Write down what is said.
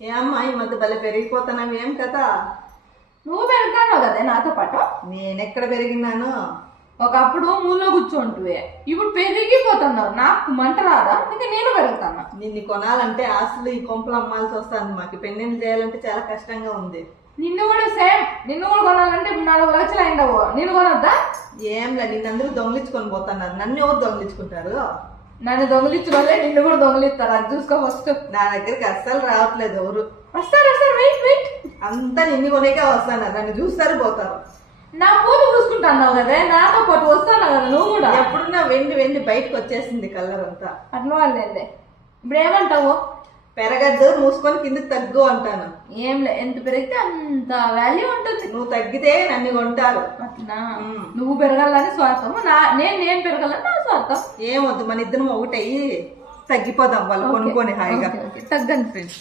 ఏమ్మా ఈ మధ్య భలే పెరిగిపోతున్నావు, ఏం కదా? నువ్వు పెరుగుతావు కదా నాతో పాటు. నేనెక్కడ పెరిగినాను? ఒకప్పుడు మూలలో కూర్చోంటువే, ఇప్పుడు పెరిగిపోతున్నావు. నాకు మంట రాదా? ఇంకా నేను పెరుగుతాను. నిన్ను కొనాలంటే ఆస్తులు ఈ కొంపలు అమ్మాల్సి వస్తుంది. మాకు పెళ్ళిళ్ళు చేయాలంటే చాలా కష్టంగా ఉంది. నిన్ను కూడా సేమ్, నిన్ను కూడా కొనాలంటే 4 లక్షలు అయిందవు. నేను కొనొద్దా? ఏంలే, నిన్నందరూ దొంగిలించుకొని పోతున్నారు. నన్ను ఎవరు దొంగిలించుకుంటారు? నన్ను దొంగిలించు వల్లే నిన్ను కూడా దొంగిలిస్తారు. అది చూసుకో ఫస్ట్. నా దగ్గరికి అస్సలు రావట్లేదు ఎవరు. వస్తారు వెయిట్ వెయిట్. అంతా నిన్ను కొనేకే వస్తున్నారు, నన్ను చూస్తారు పోతారు. నా పూలు చూసుకుంటున్నావు కదా, నాతో పాటు వస్తాను కదా నువ్వు కూడా. ఎప్పుడున్నా వెండి వెండి బయటకు వచ్చేసింది కలర్ అంతా. అట్లా వాళ్ళే. ఇప్పుడు ఏమంటావు? పెరగద్దు, మూసుకొని కిందకి తగ్గు అంటాను. ఏంలే, ఎంత పెరిగితే అంత వాల్యూ ఉంటుంది. నువ్వు తగ్గితే నన్ను కొంటారు. అట్లా నువ్వు పెరగాలని స్వార్థము, నేను పెరగాలని నా స్వార్థం. ఏమొద్దు, మన ఇద్దరం ఒకటయ్యి తగ్గిపోదాం, వాళ్ళు కొనుక్కొని హాయిగా. తగ్గండి ఫ్రెండ్స్.